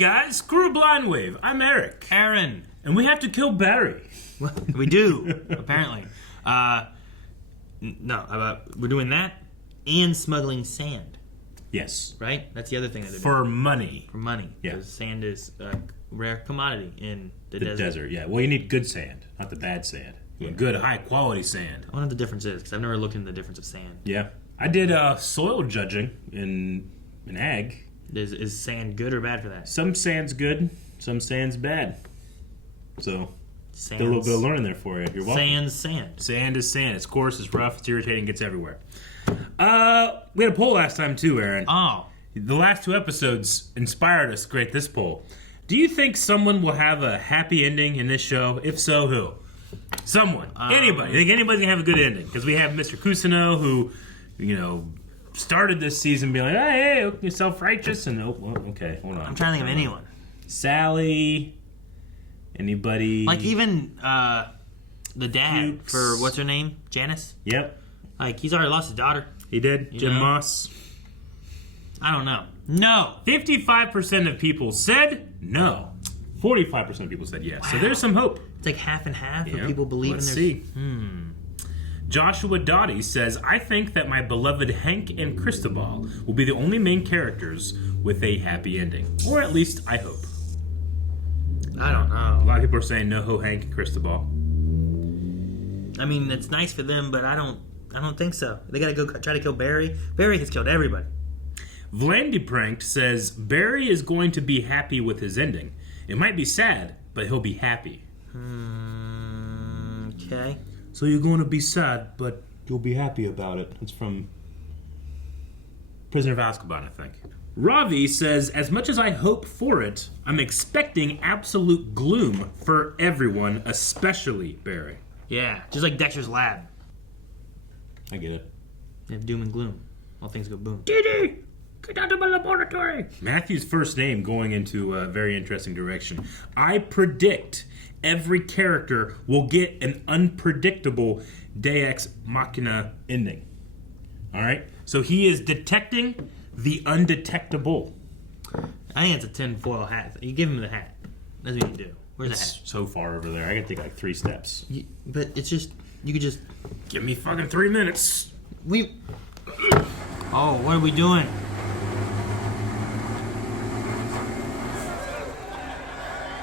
guys, Screw Blind Wave. I'm Eric. Aaron. And we have to kill Barry. We do, apparently. We're doing that and smuggling sand. Yes. Right? That's the other thing that they're For doing. money. For money. Yeah. Because sand is a rare commodity in the desert. Yeah. Well, you need good sand, not the bad sand. You need good, high-quality sand. I wonder what the difference is, because I've never looked into the difference of sand. Yeah. I did soil judging in ag. Is sand good or bad for that? Some sand's good, some sand's bad. So, a little bit of learning there for you. You're welcome. Sand's sand. Sand is sand. It's coarse, it's rough, it's irritating, gets everywhere. We had a poll last time too, Aaron. Oh. The last 2 episodes inspired us to create this poll. Do you think someone will have a happy ending in this show? If so, who? Someone. Anybody. Think anybody's going to have a good ending? Because we have Mr. Cousineau who, started this season being like, hey, you're self-righteous. And, okay, hold on. I'm trying to think of anyone. Sally. Anybody. Like even the dad Fuchs. for, what's her name? Janice? Yep. Like, he's already lost his daughter. He did. Jim Moss. I don't know. No. 55% of people said no. 45% of people said yes. Wow. So there's some hope. It's like half and half of people believe in their... Let's see. Joshua Dottie says, I think that my beloved Hank and Cristobal will be the only main characters with a happy ending. Or at least, I hope. I don't know. A lot of people are saying no, Hank and Cristobal. I mean, it's nice for them, but I don't think so. They gotta go try to kill Barry. Barry has killed everybody. Vlandypranked says, Barry is going to be happy with his ending. It might be sad, but he'll be happy. Okay. So you're going to be sad, but you'll be happy about it. It's from Prisoner of Azkaban, I think. Ravi says, as much as I hope for it, I'm expecting absolute gloom for everyone, especially Barry. Yeah, just like Dexter's Lab. I get it. They have doom and gloom. All things go boom. Didi! Get out of my laboratory! Matthew's first name going into a very interesting direction. I predict every character will get an unpredictable Deus Ex Machina ending. All right? So he is detecting the undetectable. I think it's a tinfoil hat. You give him the hat. That's what you do. Where's the hat? So far over there. I gotta take like 3 steps. But it's just... You could just... Give me fucking 3 minutes. Oh, what are we doing?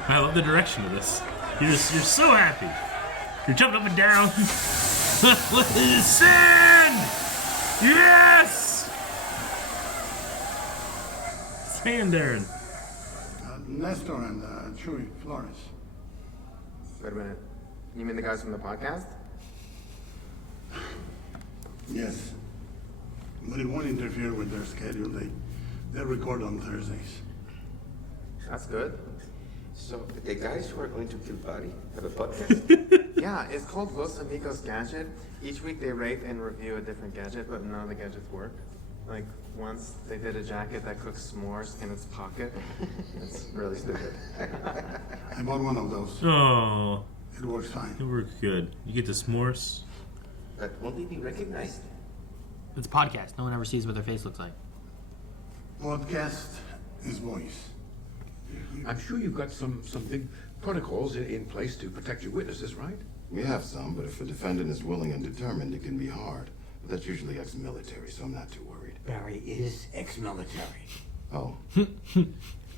I love the direction of this. You're so happy. You're jumping up and down. What is Sand! Yes! Sand, Aaron. Nestor and Chewy Flores. Wait a minute. You mean the guys from the podcast? Yes. But it won't interfere with their schedule. They record on Thursdays. That's good. So, the guys who are going to kill Buddy have a podcast? Yeah, it's called Los Amigos Gadget. Each week they rate and review a different gadget, but none of the gadgets work. Like, once they did a jacket that cooks s'mores in its pocket. It's really stupid. I bought one of those. Oh, It works fine. it works good. You get the s'mores. But won't they be recognized? It's a podcast. No one ever sees what their face looks like. Podcast is voice. I'm sure you've got some big protocols in place to protect your witnesses, right? We have some, but if a defendant is willing and determined, it can be hard. But that's usually ex-military, so I'm not too worried. Barry is ex-military. Oh.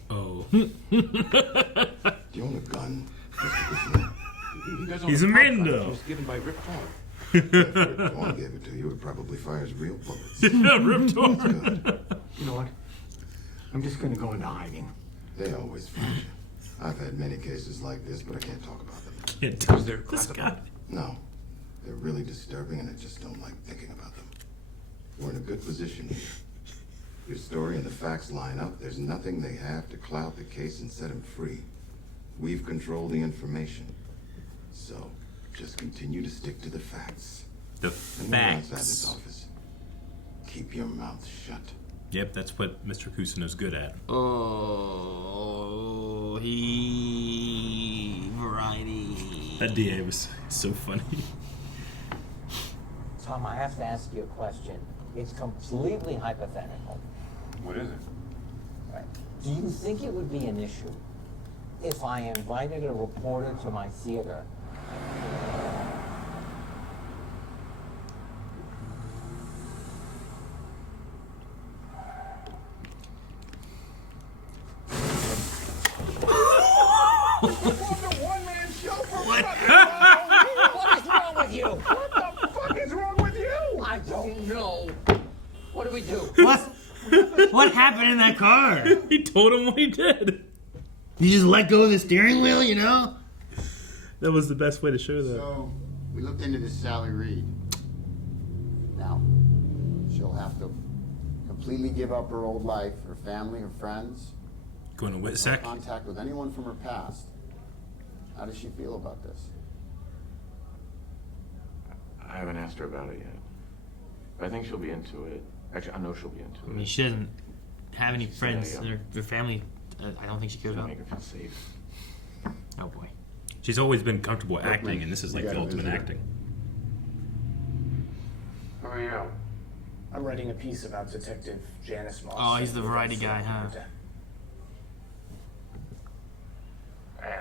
Oh. Do you own a gun? He's a Mando. It was given by Rip Torn. If Rip Torn gave it to you, it probably fires real bullets. Rip Torn. Good. You know what? I'm just gonna go into hiding. They always find you. I've had many cases like this, but I can't talk about them. Because they're This guy. classified. No. They're really disturbing, and I just don't like thinking about them. We're in a good position here. Your story and the facts line up. There's nothing they have to cloud the case and set him free. We've controlled the information. So, just continue to stick to the facts. The And when you're outside this facts. office, keep your mouth shut. Yep, that's what Mr. Cousineau's good at. Oh, variety. That DA was so funny. Tom, I have to ask you a question. It's completely hypothetical. What is it? Right. Do you think it would be an issue if I invited a reporter to my theater? One-man show for What is wrong with you? What the fuck is wrong with you? I don't know. What do we do? What happened in that car? He told him what he did. You just let go of the steering wheel, you know? That was the best way to show that. So, we looked into this Sally Reed. Now, she'll have to completely give up her old life, her family, her friends. Going to no Whitsec. contact with anyone from her past. How does she feel about this? I haven't asked her about it yet. But I think she'll be into it. Actually, I know she'll be into I mean, it. she doesn't have any friends. yeah. Her family, I don't think she cares It'll about. make her feel safe. Oh boy. She's always been comfortable acting, and this is like You the gotta ultimate visit her. acting. Who are you? I'm writing a piece about Detective Janice Moss. Oh, he's the variety guy, huh? Hey,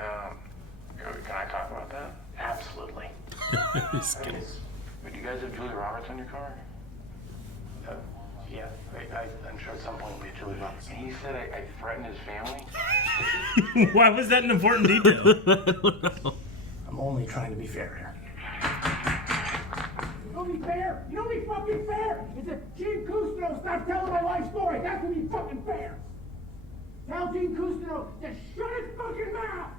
can I talk about that? Absolutely. He's Hey, kidding. do you guys have Julie Roberts on your car? Yeah, I'm sure at some point we'll be Julie Roberts. He said I threatened his family? Why was that an important detail? I'm only trying to be fair here. You don't be fair. You don't be fucking fair. It's a Gene Cousineau. Stop telling my life story. That's what be fucking fair. Tell Gene Cousineau to shut his fucking mouth.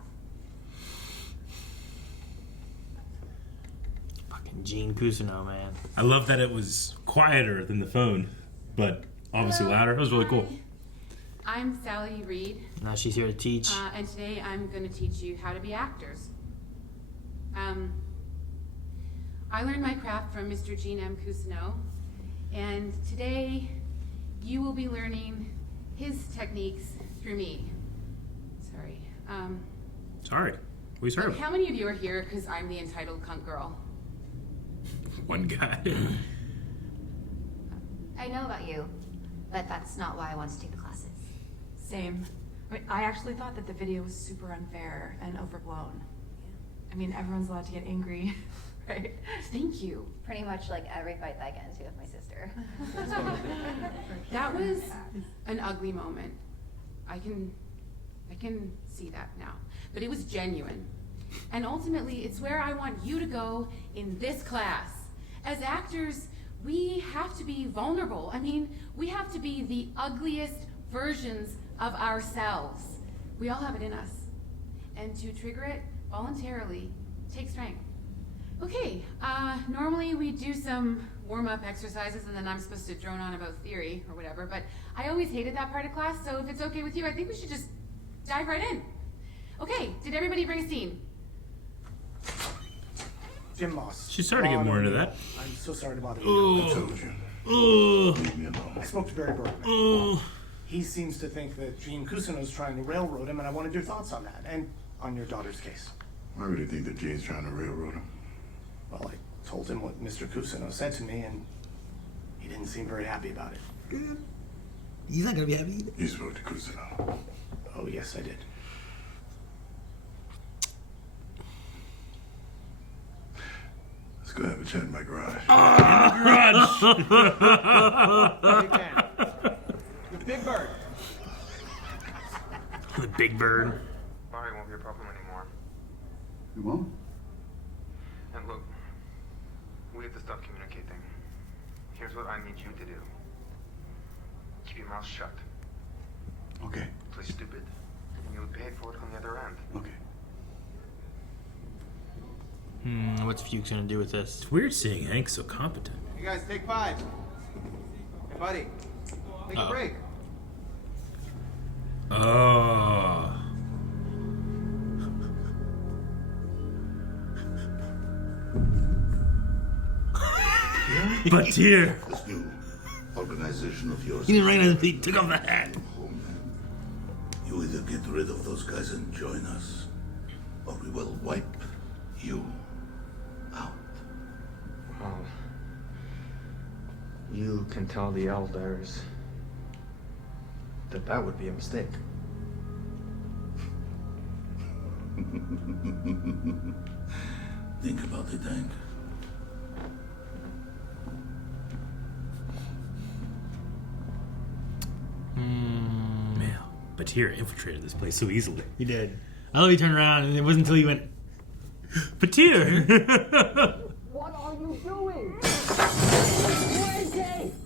Fucking Gene Cousineau, man. I love that it was quieter than the phone, but obviously louder. It was really cool. I'm Sally Reed, Now she's here to teach. and today I'm going to teach you how to be actors. I learned my craft from Mr. Gene M. Cousineau, and today you will be learning his techniques through me. Sorry. Sorry. We sorry. How many of you are here because I'm the entitled cunt girl? One guy. I know about you, but that's not why I want to take the classes. Same. I mean, I actually thought that the video was super unfair and overblown. I mean, everyone's allowed to get angry, right? Thank you. Pretty much like every fight that I get into with my sister. That was an ugly moment. I can see that now. But it was genuine. And ultimately, it's where I want you to go in this class. As actors, we have to be vulnerable. I mean, we have to be the ugliest versions of ourselves. We all have it in us. And to trigger it voluntarily takes strength. Okay, normally we do some warm-up exercises and then I'm supposed to drone on about theory or whatever, but I always hated that part of class, so if it's okay with you, I think we should just dive right in. Okay, did everybody bring a scene? Jim Moss. She's starting to get more into that. I'm so sorry to bother you. I told you. Leave me alone. I spoke to Barry Bergman. He seems to think that Gene Cousineau's trying to railroad him, and I wanted your thoughts on that, and on your daughter's case. I really think that Gene's trying to railroad him. Well, I told him what Mr. Cousineau said to me, and he didn't seem very happy about it. He's not gonna be happy either. You spoke to Cousineau. Oh, yes, I did. Let's go have a chat in my garage. The Big Bird. The Big Bird. Barry won't be a problem anymore. You won't? And look, we have to stop communicating. Here's what I need you to do. Keep your mouth shut. Okay. Play stupid. And you'll be paid for it on the other end. Okay. What's Fuchs gonna do with this? It's weird seeing Hank so competent. You guys, take 5. Hey, buddy. Take a break. Oh. But here. This new organization of yours. He didn't recognize he took off the hat. You either get rid of those guys and join us, or we will wipe you out. Well, you can tell the elders that that would be a mistake. Think about it, Hank. Man, Batir infiltrated this place so easily. He did. I love you turned around and it wasn't until you went, Batir! What are you doing? Crazy!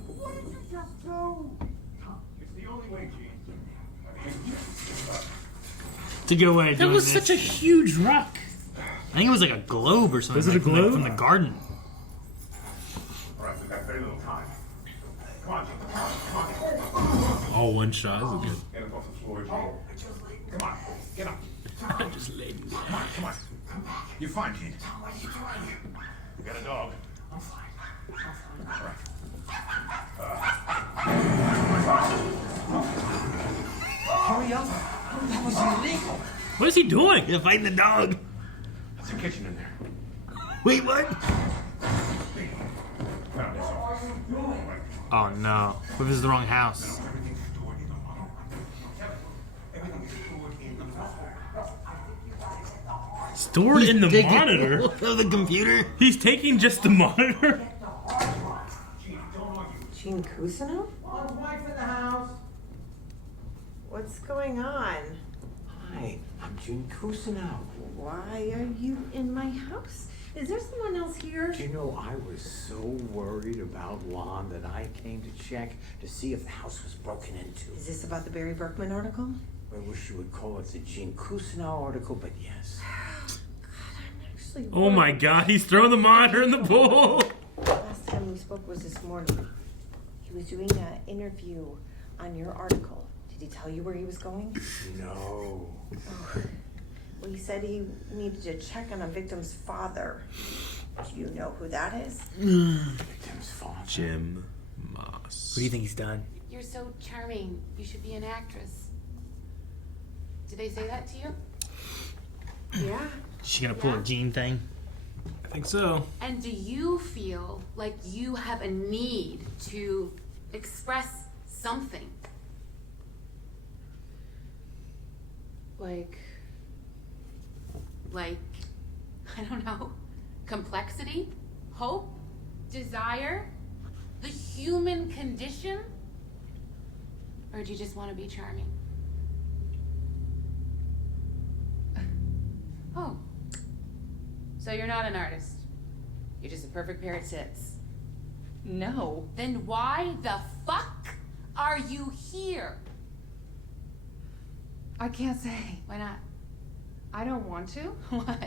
What did you just do? It's the only way, Gene. to go away. That was such a huge rock. I think it was like a globe or something. Was it a like globe? From the garden. All right, we've got very little time. Come on, Gene. Come on. All one shot. This is good. Get up off the floor, Gene. Come on, get up. Just laid me Come on, come on. You're fine, Gene. What are you doing? You got a dog. I'm fine. All right. Hurry up. That was illegal. What is he doing? He's fighting the dog. There's a kitchen in there. Wait, what? Found this off. Oh no. What if this is the wrong house? Stored in the taking monitor? Of the computer? He's taking just the monitor? Gene Cousineau? Wife in the house. What's going on? Hi, I'm Gene Cousineau. Why are you in my house? Is there someone else here? Do you know, I was so worried about Lon that I came to check to see if the house was broken into. Is this about the Barry Berkman article? I wish you would call it the Gene Cousineau article, but yes. Actually, Oh my god, he's throwing the monitor in the pool! last time we spoke was this morning. He was doing an interview on your article. Did he tell you where he was going? No. Oh. Well, he said he needed to check on a victim's father. Do you know who that is? Victim's father? Jim Moss. What do you think he's done? You're so charming. You should be an actress. Did they say that to you? Yeah. Is she gonna pull a Gene thing? I think so. And do you feel like you have a need to express something? Like, I don't know, complexity, hope, desire, the human condition? Or do you just want to be charming? Oh, so you're not an artist. You're just a perfect pair of tits. No. Then why the fuck are you here? I can't say. Why not? I don't want to. What?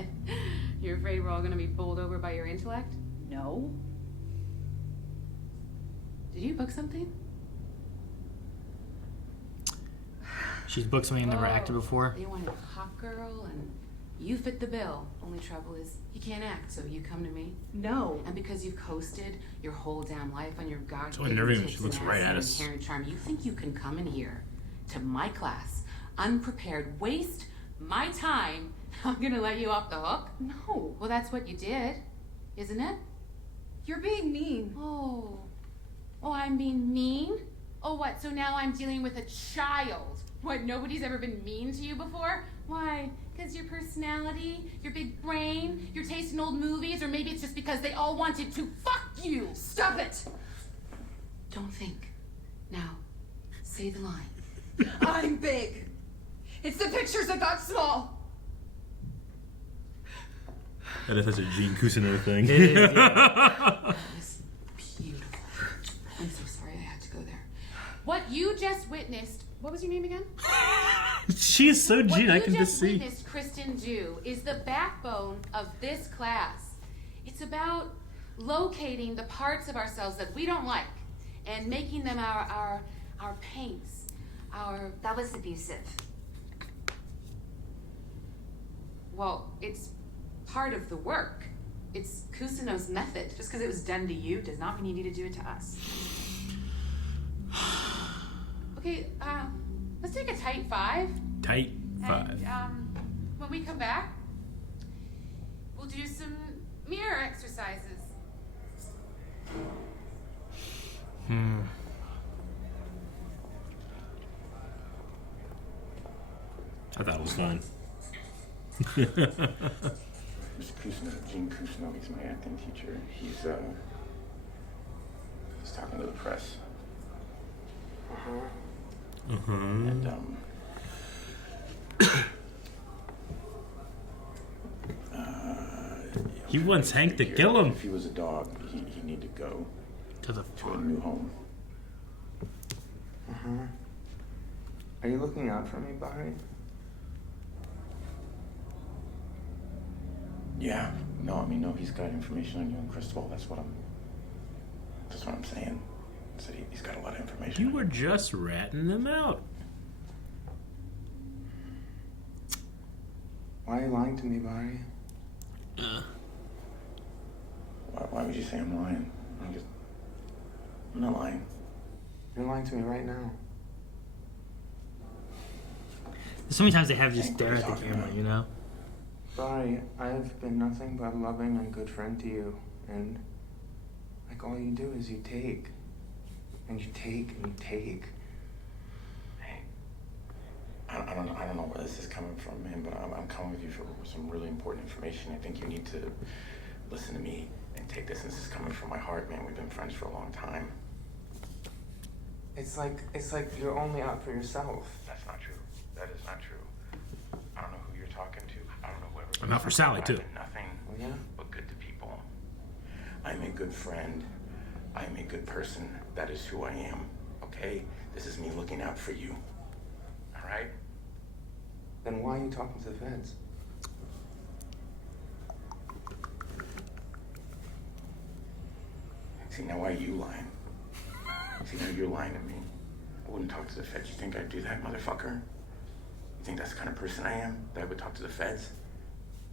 You're afraid we're all gonna be bowled over by your intellect? No. Did you book something? She's booked something never Oh, acted before. They wanted a hot girl and you fit the bill. Only trouble is you can't act, so you come to me. No. And because you've coasted your whole damn life on your god So unnerving when she looks right at us. inherent charm, you think you can come in here to my class unprepared, waste my time. I'm gonna let you off the hook? No. Well, that's what you did, isn't it? You're being mean. Oh, I'm being mean? Oh, what, so now I'm dealing with a child? What, nobody's ever been mean to you before? Why? Because your personality, your big brain, your taste in old movies, or maybe it's just because they all wanted to fuck you? Stop it! Don't think. Now, say the line. I'm big. It's the pictures that got small. That is such a Gene Cousineau thing. It is, yeah. It's beautiful. I'm so sorry I had to go there. What you just witnessed, what was your name again? She's so Gene, I can just What see. you just witnessed Kristen do is the backbone of this class. It's about locating the parts of ourselves that we don't like and making them our paints, our... That was abusive. Well, it's part of the work. It's Cousineau's method. Just because it was done to you does not mean you need to do it to us. Okay, let's take a tight five. Tight five. And when we come back, we'll do some mirror exercises. I thought it was fun. Mr. Cousineau, Gene Cousineau, he's my acting teacher. He's talking to the press. And, he wants Hank to kill him. If he was a dog, he'd need to go to a new home. Are you looking out for me, Barry? Yeah. No, he's got information on you and Cristobal. That's what I'm saying. So he's got a lot of information. You were just ratting them out. Why are you lying to me, Barry? Why would you say I'm lying? I'm not lying. You're lying to me right now. So many times they have you stare at the camera, you know? Barry, I've been nothing but a loving and good friend to you, and like all you do is you take. And you take and you take. Hey, I don't know where this is coming from, man, but I'm coming with you for some really important information. I think you need to listen to me and take this. This is coming from my heart, man. We've been friends for a long time. It's like you're only out for yourself. That's not true. That is not true. I don't know who you're talking to. I don't know whoever. I'm out for Sally, too. Nothing but good to people. I'm a good friend. I'm a good person. That is who I am, okay? This is me looking out for you, all right? Then why are you talking to the feds? See, now why are you lying? See, now you're lying to me. I wouldn't talk to the feds. You think I'd do that, motherfucker? You think that's the kind of person I am? That I would talk to the feds?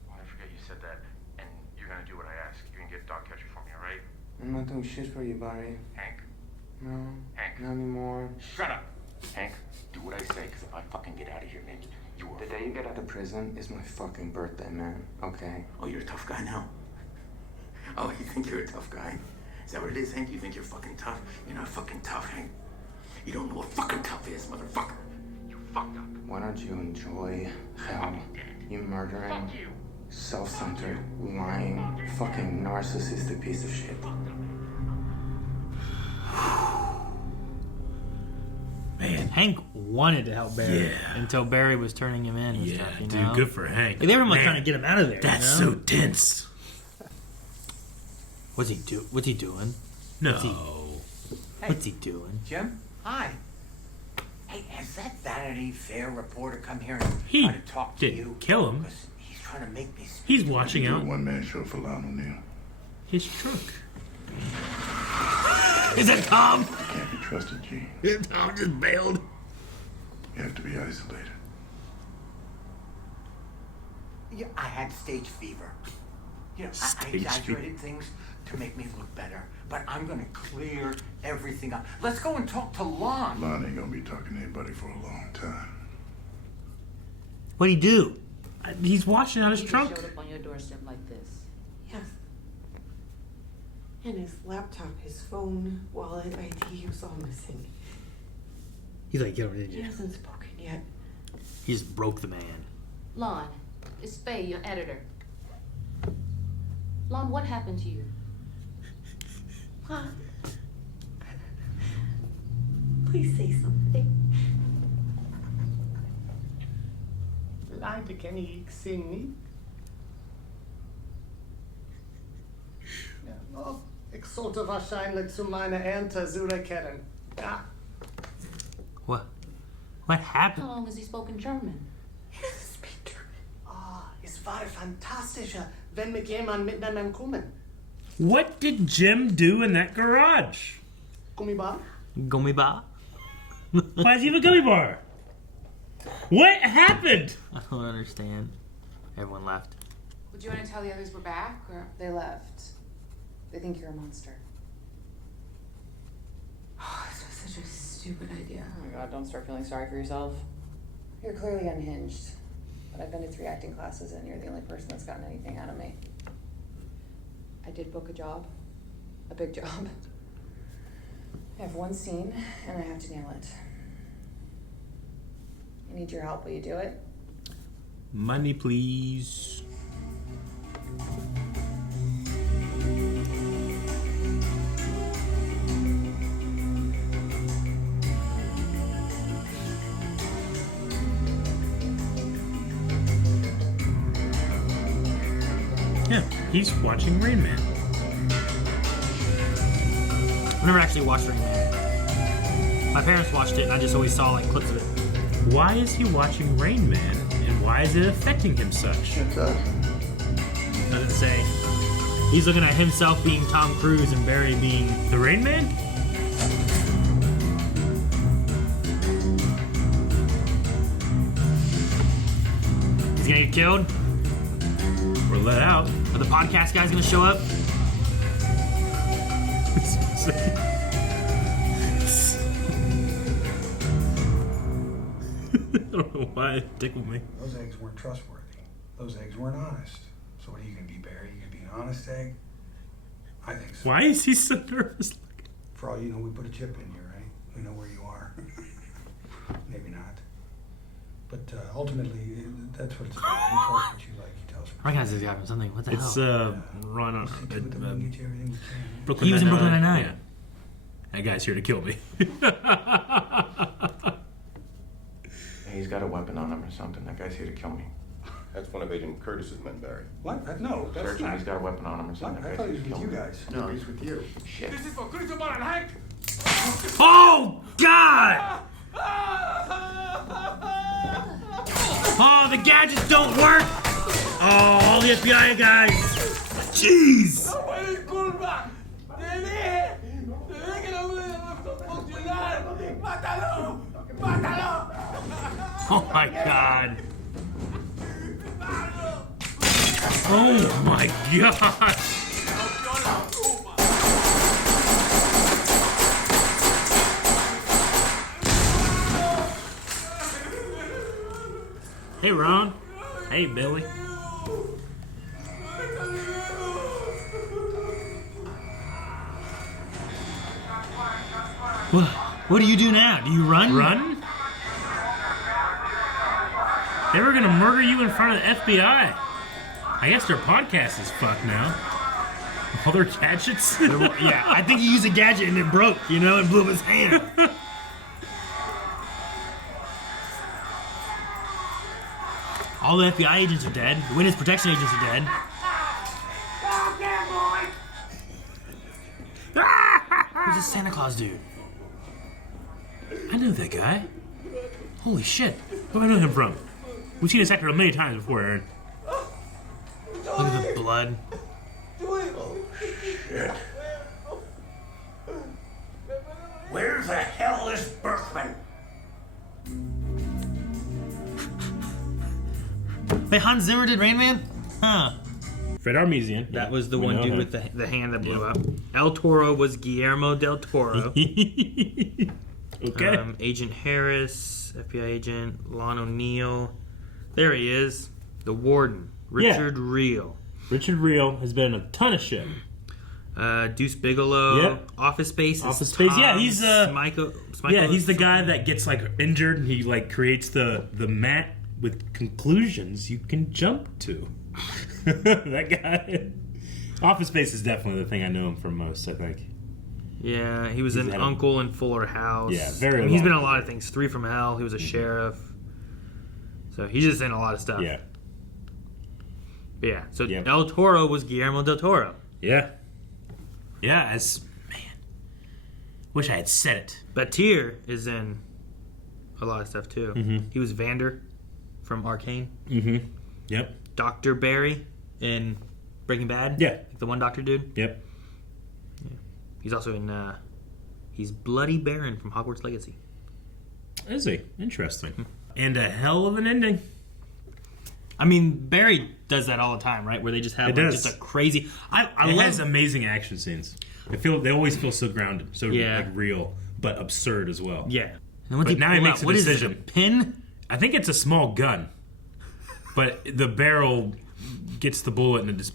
Well, I forget you said that, and you're gonna do what I ask. You're gonna get a dog catcher for me, all right? I'm not doing shit for you, Barry. Hank? No. Hank? Not anymore. Shut up! Hank, do what I say, because if I fucking get out of here, man, you are... The day you get out of prison is my fucking birthday, man. Okay? Oh, you're a tough guy now? Oh, you think you're a tough guy? Is that what it is, Hank? You think you're fucking tough? You're not fucking tough, Hank. You don't know what fucking tough is, motherfucker. You fucked up. Why don't you enjoy hell? You murdering, self-centered, lying, fucking narcissistic piece of shit. Man, Hank wanted to help Barry until Barry was turning him in and stuff, you know? Dude, good for Hank. Like, they were like Man, trying to get him out of there. That's you know? so tense. What's he doing? No. What's he doing? Jim? Hi. Hey, has that Vanity Fair reporter come here and He try to talk to you? didn't kill him. Because he's trying to make me speak. He's watching Do out a one-man show for Lon O'Neill. his truck. Is that Tom? Can't be trusted, Gene. Tom just bailed. You have to be isolated. Yeah, I had stage fever. You know, I Stage exaggerated things to make me look better. But I'm gonna clear everything up. Let's go and talk to Lon. Lon ain't gonna be talking to anybody for a long time. What'd he do? He's washing out his He trunk. showed up on your doorstep like this. Yes. And his laptop, his phone, wallet, ID was all missing. He's like, yo, did He you? hasn't spoken yet. He just broke the man. Lon, it's Faye, your editor. Lon, what happened to you? Huh? Please say something. Leute kenne ich sehen nicht. Ja, no, ich sollte wahrscheinlich zu meiner Ernte zurückkehren. Ja. What How happened? long has he spoken German? Es war fantastischer, wenn wir jemand miteinander kommen. What did Jim do in that garage? Gummibar? Gummy bar? Why does he have a gummy bar? What happened? I don't understand. Everyone left. Would you want to tell the others we're back, or They left. They think you're a monster. oh, this was such a stupid idea. Oh my god, don't start feeling sorry for yourself. You're clearly unhinged. But I've been to 3 acting classes and you're the only person that's gotten anything out of me. I did book a job. A big job. I have 1 scene and I have to nail it. I need your help. Will you do it? Money, please. Yeah, he's watching Rain Man. I've never actually watched Rain Man. My parents watched it, and I just always saw like clips of it. Why is he watching Rain Man, and why is it affecting him such? Doesn't say. He's looking at himself being Tom Cruise and Barry being the Rain Man? He's gonna get killed? Or let out. Are the podcast guys gonna show up? I don't know why it tickled me. Those eggs weren't trustworthy. Those eggs weren't honest. So what are you gonna be, Barry? You gonna be an honest egg? I think so. Why is he so nervous? For all you know, we put a chip in you, right? We know where you are. Maybe not. But ultimately, that's what it's about. He tells what you like. He tells I recognize this guy from something. What the It's hell? Ron. He was in Brooklyn Nine-Nine. Yeah. That guy's here to kill me. He's got a weapon on him or something. That guy's here to kill me. That's one of Agent Curtis's men, Barry. What? No, that's Search him. He's got a weapon on him or something. I That thought guy's he here was to with kill you me. guys. No, He's with you. Shit. This is for Christopher and Hank. Oh, God! Oh, the gadgets don't work! Oh, all the FBI guys! Jeez! Oh my God! Oh my God! Hey, Ron. Hey, Billy. What do you do now? Do you run? Run? They were gonna murder you in front of the FBI. I guess their podcast is fucked now. All their gadgets? Yeah, I think he used a gadget and it broke, you know, and blew up his hand. All the FBI agents are dead. The witness protection agents are dead. Who's this Santa Claus dude? I know that guy. Holy shit. Where do I know him from? We've seen this actor a million times before, Aaron. Look at the blood. Oh, shit. Where the hell is Berkman? Wait, Hans Zimmer did Rain Man? Huh. Fred Armisian. That was the We one know dude him. with the hand that blew up. El Toro was Guillermo del Toro. Okay. Agent Harris, FBI agent, Lon O'Neill. There he is. The warden, Richard Reel. Richard Reel has been in a ton of shit. Deuce Bigelow. Yep. Office Space. is Office Space. Yeah, Tom he's Smiko he's the guy that gets like injured and he like creates the mat with conclusions you can jump to. That guy. Office Space is definitely the thing I know him from most, I think. Yeah, he was He's an had a- uncle in Fuller House. Yeah, very I mean, he's long. been in a lot of things. 3 from Hell. He was a sheriff. So he's just in a lot of stuff. Yeah. But yeah. So El Toro was Guillermo del Toro. Yeah. Yeah, man. Wish I had said it. Batir is in a lot of stuff too. Mhm. He was Vander from Arcane. Mm-hmm. Yep. Dr. Barry in Breaking Bad. Yeah. Like the one doctor dude. Yep. Yeah. He's also in he's Bloody Baron from Hogwarts Legacy. Is he? Interesting. And a hell of an ending. I mean, Barry does that all the time, right? Where they just have It like, does. just a crazy. I It love has amazing action scenes. They always feel so grounded, so like real, but absurd as well. Yeah. And what's But he now he pull makes out? a What is it, decision. a pin? I think it's a small gun, but the barrel gets the bullet and it just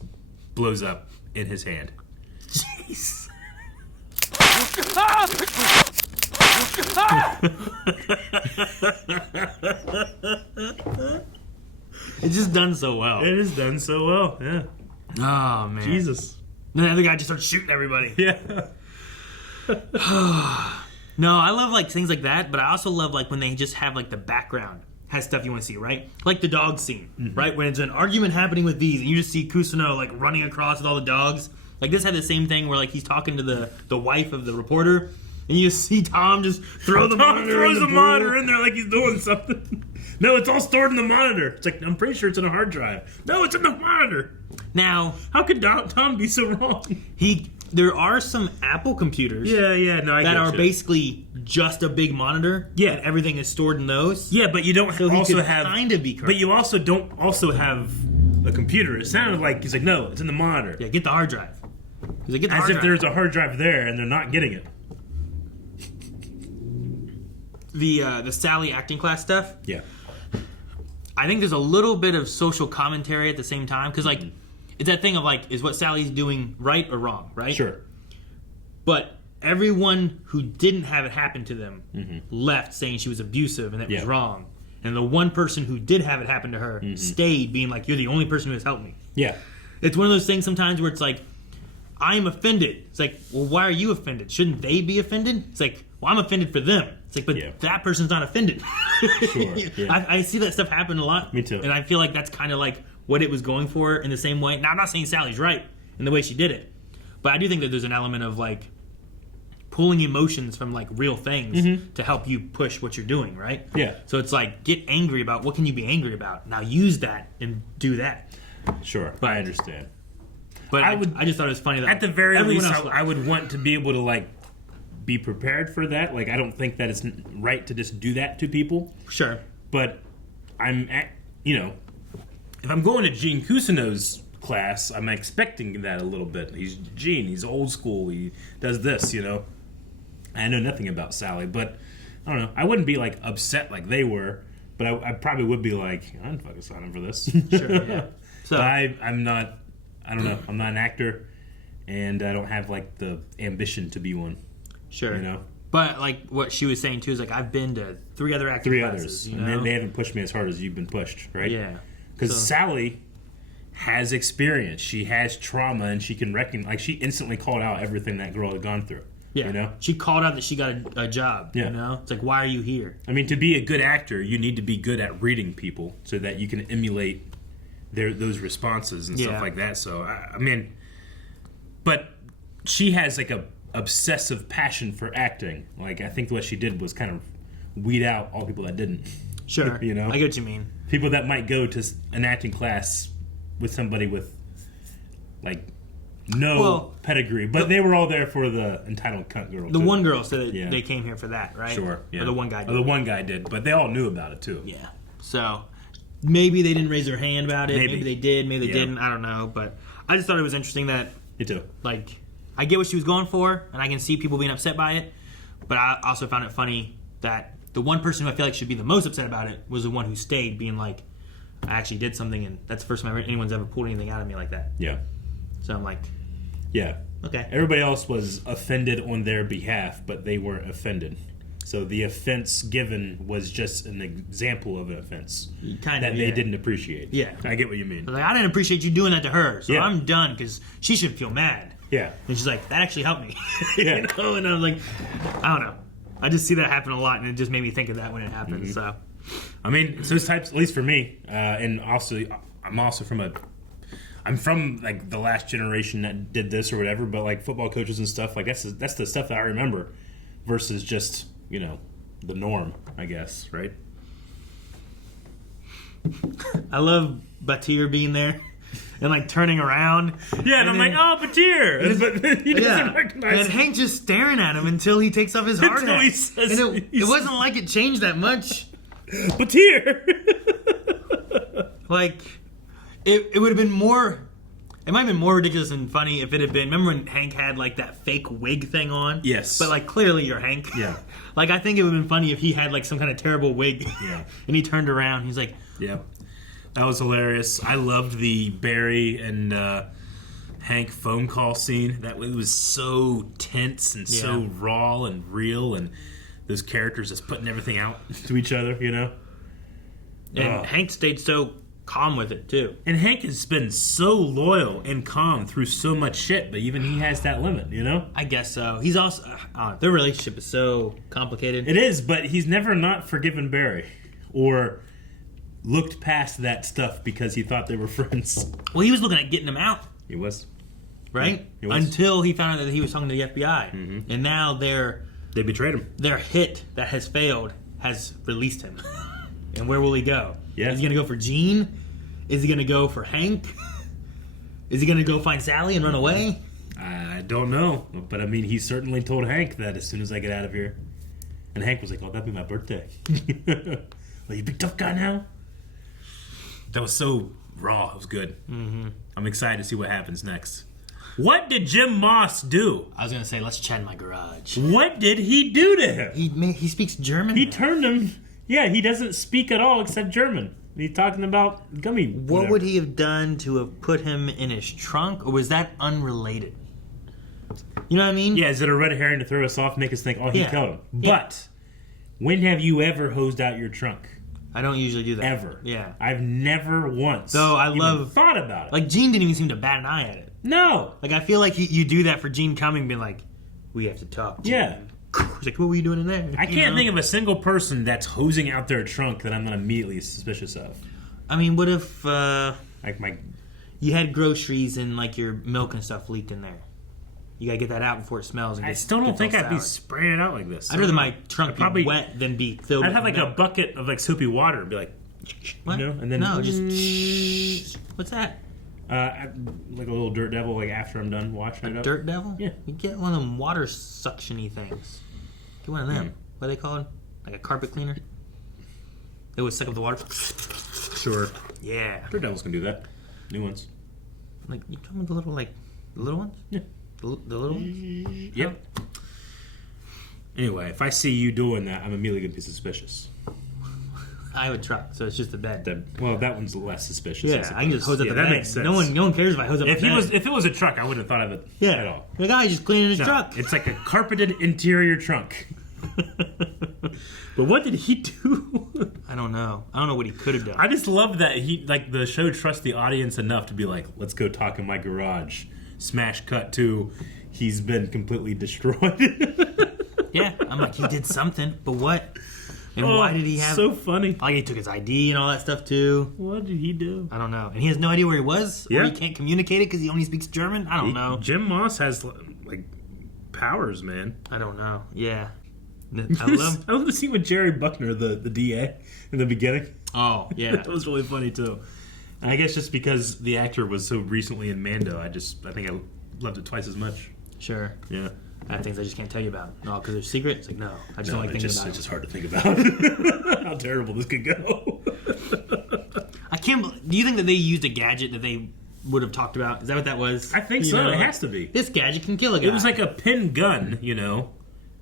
blows up in his hand. Jeez. It's just done so well. It is done so well, yeah. Oh, man. Jesus. And the other guy just starts shooting everybody. Yeah. No, I love like things like that, but I also love like when they just have like the background has stuff you want to see, right? Like the dog scene, right? When it's an argument happening with these, and you just see Kusuno like running across with all the dogs. Like this had the same thing where like he's talking to the wife of the reporter, and you see Tom just throw the monitor. Throws the monitor in there like he's doing something. No, it's all stored in the monitor. It's like, I'm pretty sure it's in a hard drive. No, it's in the monitor. Now, how could Tom be so wrong? There are some Apple computers. Yeah, no, I that get are you. basically just a big monitor. Yeah, and everything is stored in those. Yeah, but you don't so also have kind of be correct. But you also don't also have a computer. It sounded like he's like, no, it's in the monitor. Yeah, get the hard drive. He's like, get the As hard if drive. there's a hard drive there and they're not getting it. The Sally acting class stuff. Yeah. I think there's a little bit of social commentary at the same time because like it's that thing of like, is what Sally's doing right or wrong, right? Sure. But everyone who didn't have it happen to them left saying she was abusive and that was wrong. And the one person who did have it happen to her stayed being like, you're the only person who has helped me. Yeah. It's one of those things sometimes where it's like, I'm offended. It's like, well, why are you offended? Shouldn't they be offended? It's like, well, I'm offended for them. It's like, but that person's not offended. Sure. Yeah. I see that stuff happen a lot. Me too. And I feel like that's kind of like what it was going for in the same way. Now, I'm not saying Sally's right in the way she did it, but I do think that there's an element of like pulling emotions from like real things to help you push what you're doing, right? Yeah. So it's like, get angry about what can you be angry about? Now use that and do that. Sure, but I understand. But I just thought it was funny that at the very everyone least, else left. I would want to be able to like be prepared for that. Like, I don't think that it's right to just do that to people. Sure, but if I'm going to Gene Cousineau's class, I'm expecting that a little bit. He's Gene. He's old school. He does this. I know nothing about Sally, but I don't know. I wouldn't be like upset like they were, but I probably would be like, I didn't fucking sign him for this. Sure, yeah. So but I'm not. I don't know. I'm not an actor, and I don't have like the ambition to be one. Sure. But like what she was saying too is like I've been to 3 other acting classes. And they haven't pushed me as hard as you've been pushed, right? Yeah. Because Sally has experience. She has trauma, and she can like she instantly called out everything that girl had gone through. Yeah. She called out that she got a job. Yeah. It's like, why are you here? I mean, to be a good actor, you need to be good at reading people so that you can emulate those responses and stuff like that. So I mean, but she has like a obsessive passion for acting. Like, I think what she did was kind of weed out all people that didn't. Sure. I get what you mean. People that might go to an acting class with somebody with like no pedigree, but they were all there for the entitled cunt girl. The one girl said that they came here for that, right? Sure. Yeah. Or the one guy did. The one guy did, but they all knew about it too. Yeah. So maybe they didn't raise their hand about it. Maybe they did. Maybe they Yeah. didn't. I don't know. But I just thought it was interesting that Me too. like I get what she was going for, and I can see people being upset by it. But I also found it funny that the one person who I feel like should be the most upset about it was the one who stayed, being like, I actually did something, and that's the first time anyone's ever pulled anything out of me like that. Yeah. So I'm like, Yeah. okay. Everybody else was offended on their behalf, but they weren't offended. So the offense given was just an example of an offense Kind that of, they yeah. didn't appreciate. Yeah. I get what you mean. Like, I didn't appreciate you doing that to her, so Yeah. I'm done because she should feel mad. Yeah. And she's like, that actually helped me. Yeah. And I was like, I don't know. I just see that happen a lot, and it just made me think of that when it happens. So, I mean, it's those types, at least for me, and also, I'm from like the last generation that did this or whatever, but like football coaches and stuff, like that's the stuff that I remember versus just, the norm, I guess, right? I love Batir being there and like turning around. Yeah, and I'm like, oh, Batir! But he doesn't recognize And Hank just staring at him until he takes off his hard Until hat. he says- And it wasn't like it changed that much. Batir! Like, it would have been more... It might have been more ridiculous and funny if it had been... Remember when Hank had, like, that fake wig thing on? Yes. But, like, clearly you're Hank. Yeah. Like, I think it would have been funny if he had, like, some kind of terrible wig. Yeah. And he turned around. He's like... Yep. That was hilarious. I loved the Barry and Hank phone call scene. That it was so tense and so raw and real, and those characters just putting everything out to each other, And Hank stayed so calm with it too. And Hank has been so loyal and calm through so much shit, but even he has that limit, you know? I guess so. He's also their relationship is so complicated. It is, but he's never not forgiven Barry or looked past that stuff because he thought they were friends. Well, he was looking at getting him out. He was. Right? He was. Until he found out that he was talking to the FBI. Mm-hmm. And now they betrayed him. Their hit that has failed has released him. And where will he go? Yeah. Is he going to go for Gene? Is he going to go for Hank? Is he going to go find Sally and run away? I don't know. But I mean, he certainly told Hank that as soon as I get out of here. And Hank was like, oh, that'd be my birthday. Well, you big tough guy now? That was so raw. It was good. Mm-hmm. I'm excited to see what happens next. What did Jim Moss do? I was going to say, let's chat in my garage. What did he do to him? He speaks German. He turned him. Yeah, he doesn't speak at all except German. He's talking about gummy. What would he have done to have put him in his trunk? Or was that unrelated? You know what I mean? Yeah, is it a red herring to throw us off, make us think, oh, he killed him? Yeah. But when have you ever hosed out your trunk? I don't usually do that. Ever. Yeah. I've never once Though I even thought about it. Like, Gene didn't even seem to bat an eye at it. No. Like, I feel like you do that for Gene Cumming being like, we have to talk. Gene. Yeah. He's like, what were you doing in there? I can't think of a single person that's hosing out their trunk that I'm not immediately suspicious of. I mean, what if like you had groceries and like your milk and stuff leaked in there? You gotta get that out before it smells. And I still don't think I'd be spraying it out like this. I'd rather my trunk be wet than be filled. I'd with have like milk. a bucket of like soapy water and be like, What? you know, and then No, just what's that? Like a little dirt devil. Like after I'm done washing it up. Dirt devil? Yeah. You get one of them water suction-y things. Get one of them. What are they called? Like a carpet cleaner? It would suck up the water. Sure. Yeah. Dirt devils can do that. New ones. Like you talking about the little ones? Yeah. The little ones? Yep. Anyway, if I see you doing that, I'm immediately going to be suspicious. I have a truck, so it's just a bed. That one's less suspicious. Yeah, I can just hose up the that bed. makes sense. No one cares if I hose up If the bed. it was a truck, I wouldn't have thought of it at all. The guy just cleaning his truck. It's like a carpeted interior trunk. But what did he do? I don't know. I don't know what he could have done. I just love that the show trusts the audience enough to be like, let's go talk in my garage. Smash cut to, he's been completely destroyed. Yeah, I'm like, he did something, but what? And why did he have... So funny. Like, he took his ID and all that stuff, too. What did he do? I don't know. And he has no idea where he was? Yeah. Or he can't communicate it because he only speaks German? I don't know. Jim Moss has, like, powers, man. I don't know. Yeah. I love the scene with Jerry Buckner, the DA, in the beginning. Oh, yeah. That was really funny, too. And I guess just because the actor was so recently in Mando, I think I loved it twice as much. Sure. Yeah. I have things I just can't tell you about. No, because they're secret? It's like, no. I just don't like thinking about it. It's just hard to think about how terrible this could go. I can't... Do you think that they used a gadget that they would have talked about? Is that what that was? I think so. It has to be. This gadget can kill a guy. It was like a pin gun,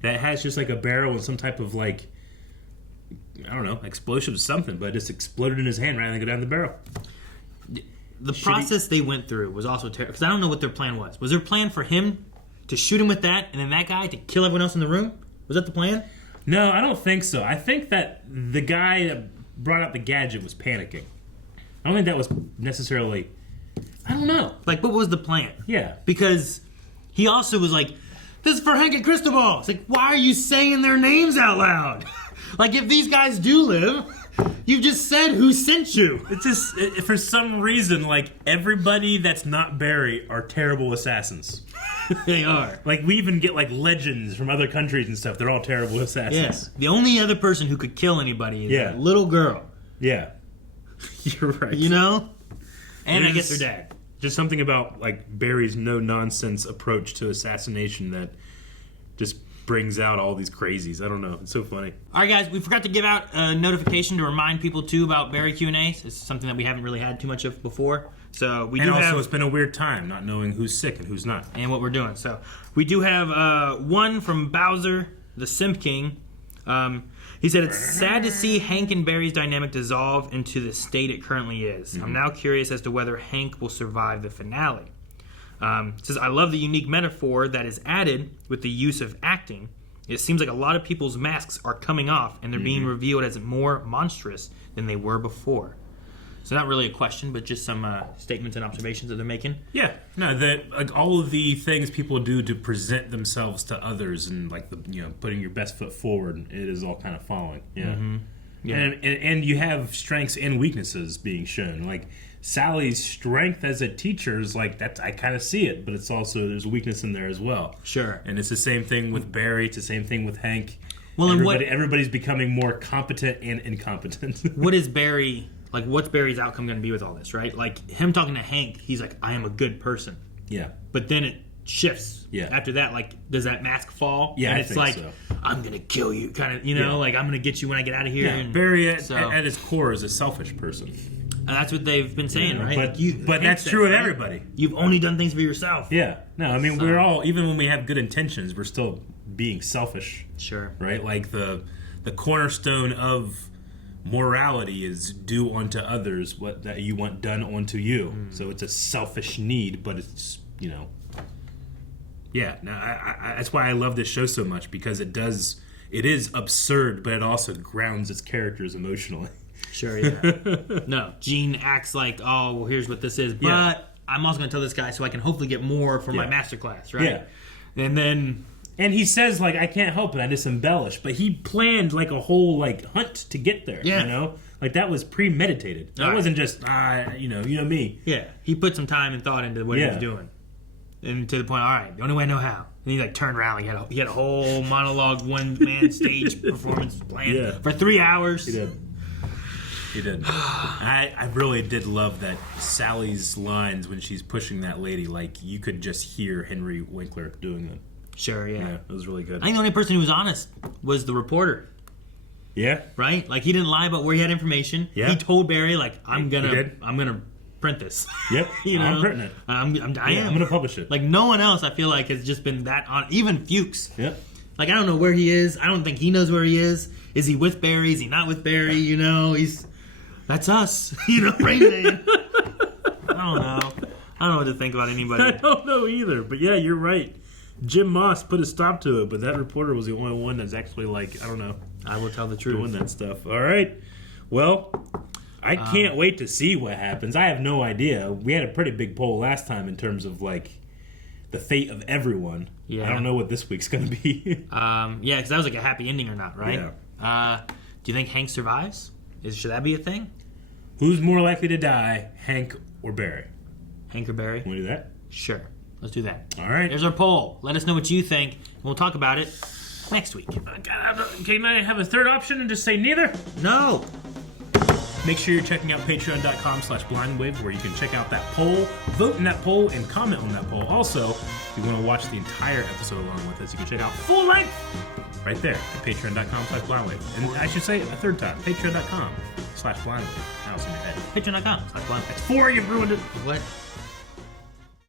that has just like a barrel and some type of I don't know, explosive or something, but it just exploded in his hand rather than go down the barrel. The process they went through was also terrible, because I don't know what their plan was. Was their plan for him to shoot him with that, and then that guy to kill everyone else in the room? Was that the plan? No, I don't think so. I think that the guy that brought out the gadget was panicking. I don't think that was necessarily... I don't know. Like, what was the plan? Yeah. Because he also was like, this is for Hank and Cristobal. It's like, why are you saying their names out loud? Like, if these guys do live, you've just said who sent you. It's just, for some reason, everybody that's not Barry are terrible assassins. They are. We even get, legends from other countries and stuff. They're all terrible assassins. Yeah. The only other person who could kill anybody is that little girl. Yeah. You're right. You know? And I guess her dad. Just something about, Barry's no-nonsense approach to assassination that just brings out all these crazies. I don't know. It's so funny. All right, guys. We forgot to give out a notification to remind people, too, about Barry Q&As. It's something that we haven't really had too much of before. So we do have... And also, it's been a weird time not knowing who's sick and who's not. And what we're doing. So we do have one from Bowser, the Simp King. He said, it's sad to see Hank and Barry's dynamic dissolve into the state it currently is. I'm now curious as to whether Hank will survive the finale. Says, I love the unique metaphor that is added with the use of acting. It seems like a lot of people's masks are coming off and they're being revealed as more monstrous than they were before. So not really a question, but just some statements and observations that they're making. Yeah, no, that like all of the things people do to present themselves to others, and like putting your best foot forward, it is all kind of following. Yeah, Mm-hmm. Yeah. And you have strengths and weaknesses being shown. Like Sally's strength as a teacher is like that. I kind of see it, but it's also there's a weakness in there as well. Sure. And it's the same thing with Barry. It's the same thing with Hank. Well, and everybody's becoming more competent and incompetent. What is Barry? Like, what's Barry's outcome going to be with all this, right? Like, him talking to Hank, he's like, I am a good person. Yeah. But then it shifts. Yeah. After that, like, does that mask fall? Yeah, and I it's think like, so. I'm going to kill you, kind of, like, I'm going to get you when I get out of here. Yeah, And Barry at his core is a selfish person. And that's what they've been saying, right? But, Like but that's true with everybody. You've only done things for yourself. Yeah. No, I mean, we're all, even when we have good intentions, we're still being selfish. Sure. Right? Like the cornerstone of morality is do unto others what that you want done unto you. So it's a selfish need, but it's, yeah. No, I that's why I love this show so much, because it is absurd, but it also grounds its characters emotionally. Sure, yeah. No, Gene acts like, oh, well, here's what this is, but Yeah. I'm also going to tell this guy so I can hopefully get more for my masterclass, right? Yeah. And then... And he says, like, I can't help it, I just embellish. But he planned, like, a whole, like, hunt to get there, Yeah. Like, that was premeditated. That Right. wasn't just, you know me. Yeah, he put some time and thought into what he was doing. And to the point, all right, the only way I know how. And he, like, turned around, like, he had a whole monologue, one-man stage performance planned for 3 hours. He did. He did. I really did love that Sally's lines when she's pushing that lady. Like, you could just hear Henry Winkler doing them. Sure, yeah. It was really good. I think the only person who was honest was the reporter. Yeah. Right? Like, he didn't lie about where he had information. Yeah. He told Barry, like, I'm did. gonna print this. Yep. You know? I'm printing it. I am. I'm going to publish it. Like, no one else, I feel like, has just been that on. Even Fuchs. Yep. Like, I don't know where he is. I don't think he knows where he is. Is he with Barry? Is he not with Barry? That's us. Rain Man. I don't know. I don't know what to think about anybody. I don't know either. But yeah, you're right. Jim Moss put a stop to it, but that reporter was the only one that's actually like, I don't know. I will tell the truth. Doing that stuff. All right. Well, I can't wait to see what happens. I have no idea. We had a pretty big poll last time in terms of like the fate of everyone. Yeah. I don't know what this week's going to be. Yeah, because that was like a happy ending or not, right? Yeah. Do you think Hank survives? Should that be a thing? Who's more likely to die, Hank or Barry? Hank or Barry? Want to do that? Sure. Let's do that. All right. There's our poll. Let us know what you think, and we'll talk about it next week. Can I have a third option and just say neither? No. Make sure you're checking out patreon.com/blindwave, where you can check out that poll, vote in that poll, and comment on that poll. Also, if you want to watch the entire episode along with us, you can check out full length right there at patreon.com/blindwave. And I should say it a third time, patreon.com/blindwave. Now it's in your head. Patreon.com/blindwave. That's 4, you've ruined it. What?